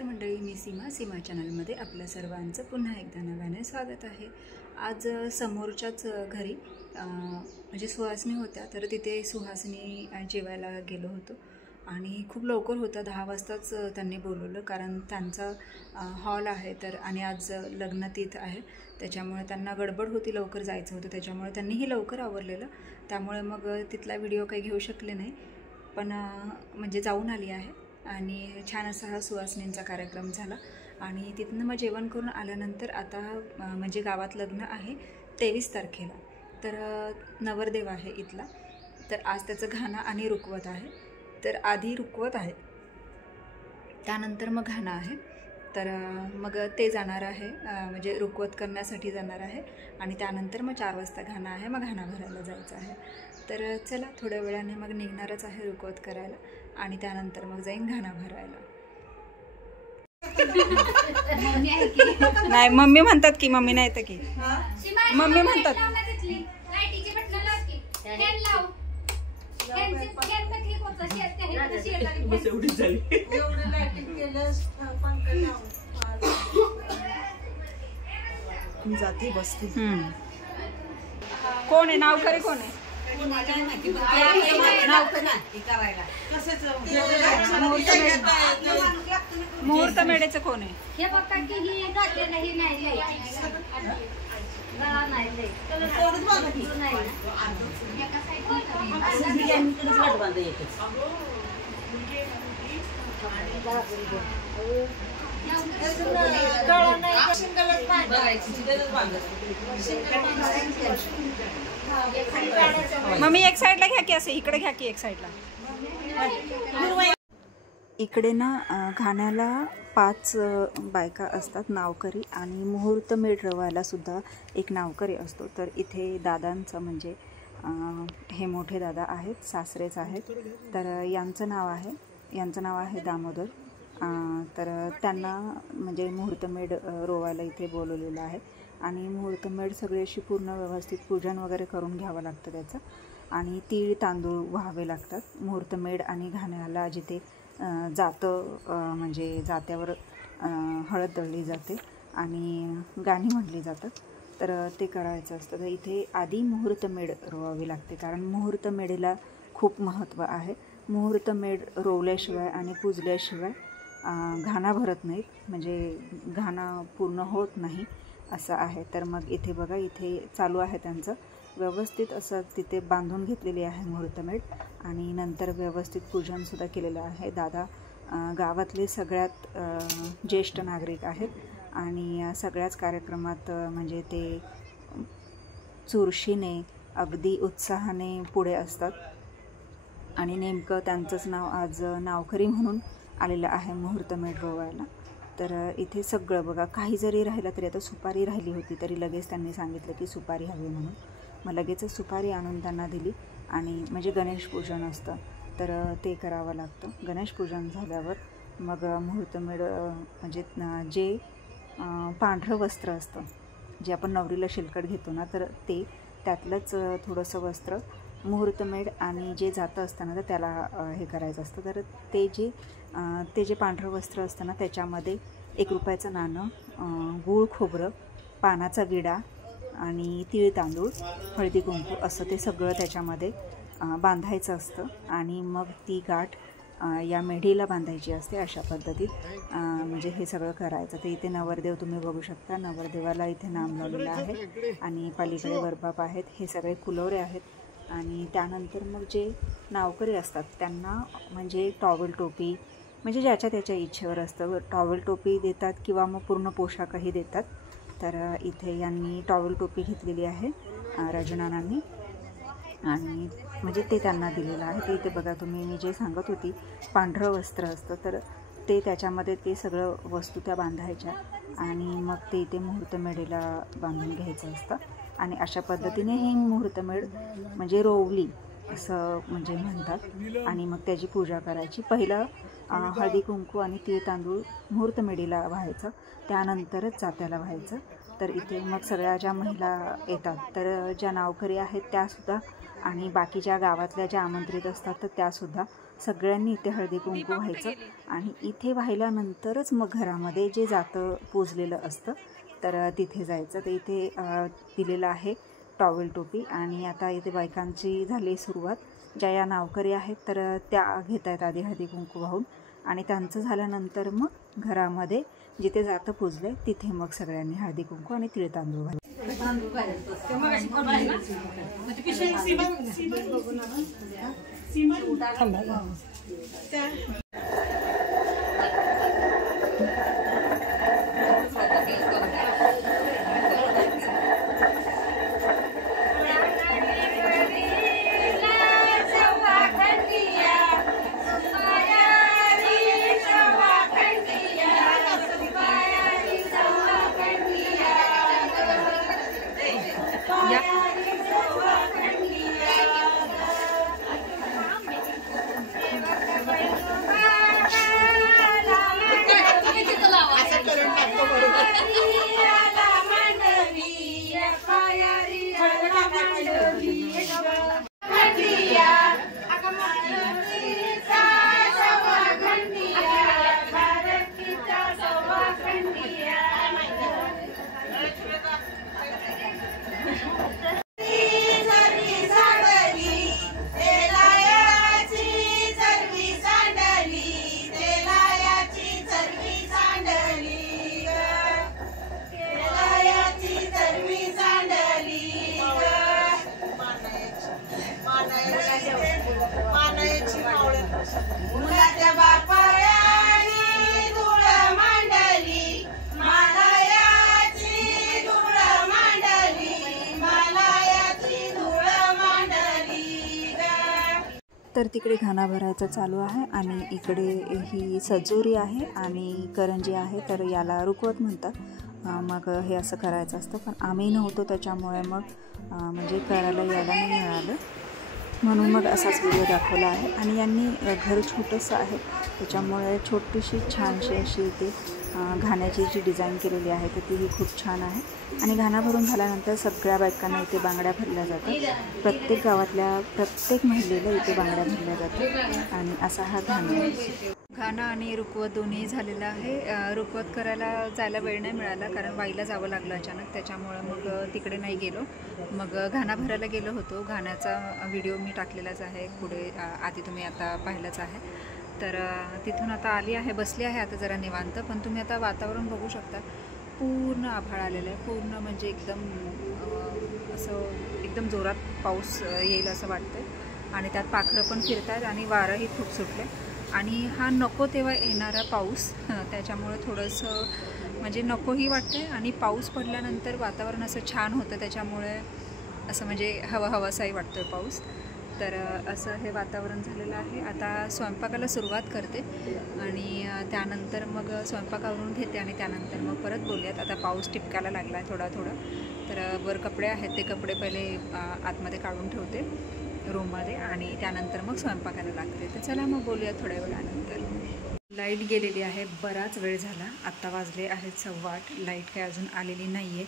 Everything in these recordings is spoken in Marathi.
नमस्कार मंडळी, मी सीमा चॅनलमध्ये आपल्या सर्वांचं पुन्हा एकदा नव्याने स्वागत आहे। आज समोरच्याच घरी म्हणजे सुहासनी होत्या, तर तिथे सुहासनी जेवायला गेलो होतो आणि खूप लवकर होतं, 10 वाजताच त्यांनी बोलवलं, कारण त्यांचा हॉल आहे तर आणि आज लग्न तिथं आहे, त्याच्यामुळे त्यांना गडबड होती, लवकर जायचं होतं, त्याच्यामुळे त्यांनीही लवकर आवरलेलं, त्यामुळे मग तिथला व्हिडिओ काही घेऊ शकले नाही, पण म्हणजे जाऊन आली आहे आणि छान असा हा सुहासनींचा कार्यक्रम झाला। आणि तिथनं मग जेवण करून आल्यानंतर आता म्हणजे गावात लग्न आहे 23 तारखेला, तर नवरदेव आहे इथला, तर आज त्याचं घाणं आणि रुकवत आहे, तर आधी रुकवत आहे त्यानंतर मग घाणं आहे, तर मग ते जाणार आहे म्हणजे रुकवत करण्यासाठी जाणार आहे आणि त्यानंतर मग 4 वाजता घाणं आहे, मग घाणं भरायला जायचं आहे। तर चला थोड्या वेळाने मग निघणारच आहे रुकवत करायला आणि त्यानंतर मग जाईन घाणं भरायला। नाही मम्मी म्हणतात की मम्मी नाही तर की मम्मी म्हणतात जाती बसती। कोण आहे नावकरी, कोण आहे मुहूर्त मेढेचं कोण आहे? मम्मी एक साइडला घ्या की, असं इकडे घ्या की एक साइडला। इकडे ना घाण्याला 5 बायका असतात नावकरी, आणि मुहूर्त मेढ रवायला सुद्धा एक नावकरी असतो। तर इथे दादांचं म्हणजे हे मोठे दादा आहेत, सासरेच आहेत, तर यांचं नाव आहे दामोदर, तर त्यांना म्हणजे मुहूर्तमेढ रोवायला इथे बोलवलेलं आहे आणि मुहूर्तमेढ सगळी अशी पूर्ण व्यवस्थित पूजन वगैरे करून घ्यावं लागतं त्याचं, आणि तीळ तांदूळ व्हावे लागतात। मुहूर्तमेढ आणि घाण्याला जिथे जातं म्हणजे जात्यावर हळद दळली जाते आणि गाणी म्हटली जातात, तर ते करायचं असतं। तर इथे आधी मुहूर्तमेढ रोवावी लागते, कारण मुहूर्तमेढीला खूप महत्त्व आहे। मुहूर्तमेढ रोवल्याशिवाय आणि पूजल्याशिवाय घाणा भरत नाहीत, म्हणजे घाणा पूर्ण होत नाही असं आहे। तर मग इथे बघा, इथे चालू आहे त्यांचं व्यवस्थित असं, तिथे बांधून घेतलेली आहे मुहूर्तमेढ आणि नंतर व्यवस्थित पूजनसुद्धा केलेलं आहे। दादा गावातले सगळ्यात ज्येष्ठ नागरिक आहेत आणि सगळ्याच कार्यक्रमात म्हणजे ते चुरशीने अगदी उत्साहाने पुढे असतात आणि नेमकं त्यांचंच नाव आज नावकरी म्हणून आलेलं आहे मुहूर्तमेढ रोवायला। तर इथे सगळं बघा, काही जरी राहिलं तरी, आता सुपारी राहिली होती तरी लगेच त्यांनी सांगितलं की सुपारी हवी म्हणून, मग लगेचच सुपारी आणून त्यांना दिली आणि म्हणजे गणेश पूजन असतं तर ते करावं लागतं। गणेश पूजन झाल्यावर मग मुहूर्तमेढ म्हणजे जे पांढरं वस्त्र असतं, जे आपण नवरीला शिलकट घेतो ना, तर ते त्यातलंच थोडंसं वस्त्र मुहूर्तमेढ आणि जे जातं असताना तर त्याला हे करायचं असतं। तर ते जे पांढरं वस्त्र असतं ना, त्याच्यामध्ये 1 रुपयाचं नाणं, गूळ खोबरं, पानाचा विडा आणि तीळ तांदूळ, हळदी कुंकू असं ते सगळं त्याच्यामध्ये बांधायचं असतं आणि मग ती गाठ या मेढीला बांधायची असते। अशा पद्धतीत म्हणजे हे सगळं करायचं। तर इथे नवरदेव तुम्ही बघू शकता, नवरदेवाला इथे नाम लावलेलं आहे आणि पलीकडे वरबाप आहेत, हे सगळे कुलोरे आहेत। आणि त्यानंतर मग जे नावकरी असतात त्यांना म्हणजे टॉवेल टोपी, म्हणजे ज्याच्या त्याच्या इच्छेवर असतं, टॉवेल टोपी देतात किंवा मग पूर्ण पोशाखही देतात। तर इथे यांनी टॉवेल टोपी घेतलेली आहे रजनानांनी, आणि म्हणजे ते त्यांना दिलेलं आहे। ते इथे बघा तुम्ही, मी जे सांगत होती पांढरं वस्त्र असतं, तर ते त्याच्यामध्ये ते सगळं वस्तू त्या बांधायच्या आणि मग ते इथे मुहूर्तमेढीला बांधून घ्यायचं असतं आणि अशा पद्धतीने ही मुहूर्तमेढ म्हणजे रोवली असं म्हणजे म्हणतात आणि मग त्याची पूजा करायची। पहिलं हळदी कुंकू आणि तीळ तांदूळ मुहूर्तमेढीला व्हायचं, त्यानंतरच जात्याला व्हायचं। तर इथे मग सगळ्या ज्या महिला येतात, तर ज्या नावकरी आहेत त्यासुद्धा आणि बाकीच्या गावातल्या ज्या आमंत्रित असतात तर त्यासुद्धा सगळ्यांनी इथे हळदी कुंकू व्हायचं आणि इथे व्हायल्यानंतरच मग घरामध्ये जे जातं पूजलेलं असतं तर तिथे जायचं. तर इथे दिलेलं आहे टॉवेल टोपी आणि आता इथे बायकांची झाली सुरुवात. ज्या या नावकरी आहेत तर त्या घेत आहेत आधी हळदी कुंकू वाहून आणि त्यांचं झाल्यानंतर मग घरामध्ये जिथे जातं पूजले तिथे मग सगळ्यांनी हळदी कुंकू आणि तिळ तांदूळ घालले. तर तिकडे घाणा भरायचा चालू आहे आणि इकडे ही सजोरी आहे आणि करंजी आहे तर याला रुकवत म्हणतात. मग हे असं करायचं असतं पण आम्ही नव्हतो त्याच्यामुळे मग म्हणजे करायला यायला नाही मिळालं म्हणून मग असाच व्हिडिओ दाखवला आहे. आणि यांनी घर छोटंसं आहे त्याच्यामुळे छोटीशी छानशी अशी इथे घाण्याची जी डिझाईन केलेली आहे तर तीही खूप छान आहे. आणि घाणा भरून झाल्यानंतर सगळ्या बायकांना इथे बांगड्या भरल्या जातात. प्रत्येक गावातल्या प्रत्येक महिलेला इथे बांगड्या भरल्या जातात आणि असा हा घाणा आहे. घाणा आणि रुकवत दोन्ही झालेलं आहे. रुकवत करायला जायला वेळ नाही मिळाला कारण वाईला जावं लागलं अचानक त्याच्यामुळं मग तिकडे नाही गेलो. मग घाणा भरायला गेलो होतो. घाण्याचा व्हिडिओ मी टाकलेलाच आहे पुढे आधी तुम्ही आता पाहिलंच आहे. तर तिथून आता आली आहे बसली आहे आता जरा निवांत. पण तुम्ही आता वातावरण बघू शकता पूर्ण आभाळ आलेलं आहे पूर्ण म्हणजे एकदम असं एकदम जोरात पाऊस येईल असं वाटतं आणि त्यात पाखरं पण फिरत आहेत आणि वारंही खूप सुटले आणि हा नको तेव्हा येणारा पाऊस त्याच्यामुळे थोडंसं म्हणजे नकोही वाटते आणि पाऊस पडल्यानंतर वातावरण असं छान होतं त्याच्यामुळे असं म्हणजे हवासाही वाटतोय पाऊस. तर असं हे वातावरण झालेलं आहे. आता स्वयंपाकाला सुरुवात करते आणि त्यानंतर मग स्वयंपाकावरून घेते आणि त्यानंतर मग परत बोलूयात. आता पाऊस टिपकायला लागला आहे थोडा तर वर कपडे आहेत ते कपडे पहिले आतमध्ये काढून ठेवते रूममध्ये आणि त्यानंतर मग स्वयंपाकाला लागते. तर चला मग बोलूया थोड्या वेळानंतर. लाईट गेलेली आहे बराच वेळ झाला. आत्ता वाजले आहेत 8:15. लाईट काही अजून आलेली नाही आहे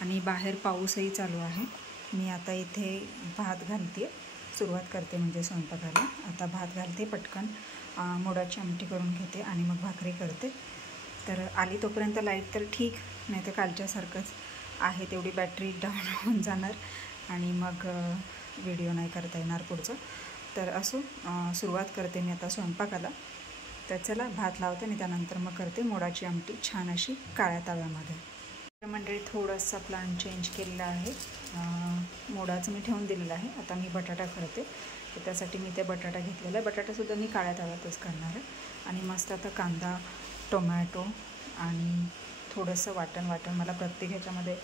आणि बाहेर पाऊसही चालू आहे. मी आता इथे भात घालते सुरुवात करते म्हणजे स्वयंपाकाला. आता भात घालते पटकन मोडाची आमटी करून घेते आणि मग भाकरी करते. तर आली तोपर्यंत लाईट तर ठीक नाही तर कालच्यासारखंच आहे तेवढी बॅटरी डाऊन होऊन जाणार आणि मग व्हिडिओ नाही करता येणार पुढचं. तर असो सुरुवात करते मी आता स्वयंपाकाला. तर चला भात लावते आणि त्यानंतर मग करते मोडाची आमटी छान अशी काळ्या तव्यामध्ये. मंडळी थोडंसं प्लॅन चेंज केलेला आहे. मोडाचं मी ठेवून दिलेलं आहे. आता मी बटाटा करते तर त्यासाठी मी ते बटाटा घेतलेला आहे. बटाटासुद्धा मी काळ्या तव्यातच करणार आहे आणि मस्त आता कांदा टोमॅटो आणि थोडंसं वाटण मला प्रत्येक ह्याच्यामध्ये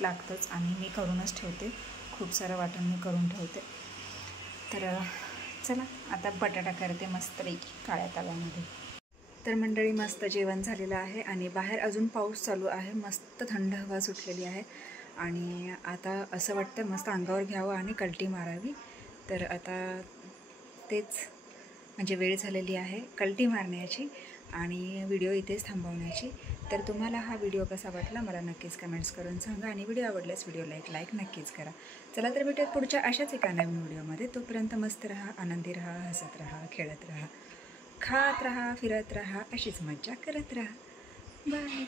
लागतंच आणि मी करूनच ठेवते. खूप सारं वाटण मी करून ठेवते. तर चला आता बटाटा करते मस्तपैकी काळ्या तव्यामध्ये. तर मंडळी मस्त जेवण झालेलं आहे आणि बाहेर अजून पाऊस चालू आहे. मस्त थंड हवा सुटलेली आहे आणि आता असं वाटतं मस्त अंगावर घ्यावं आणि कल्टी मारावी. तर आता तेच म्हणजे वेळ झालेली आहे कल्टी मारण्याची आणि व्हिडिओ इथेच थांबवण्याची. तर तुम्हाला हा व्हिडिओ कसा वाटला मला नक्कीच कमेंट्स करून सांगा आणि व्हिडिओ आवडल्यास व्हिडिओला एक लाईक नक्कीच करा. चला तर भेटूयात पुढच्या अशाच एका नवीन व्हिडिओमध्ये. तोपर्यंत मस्त राहा, आनंदी राहा, हसत राहा, खेळत राहा, खात राहा, फिरत राहा, अशीच मज्जा करत राहा. बाय.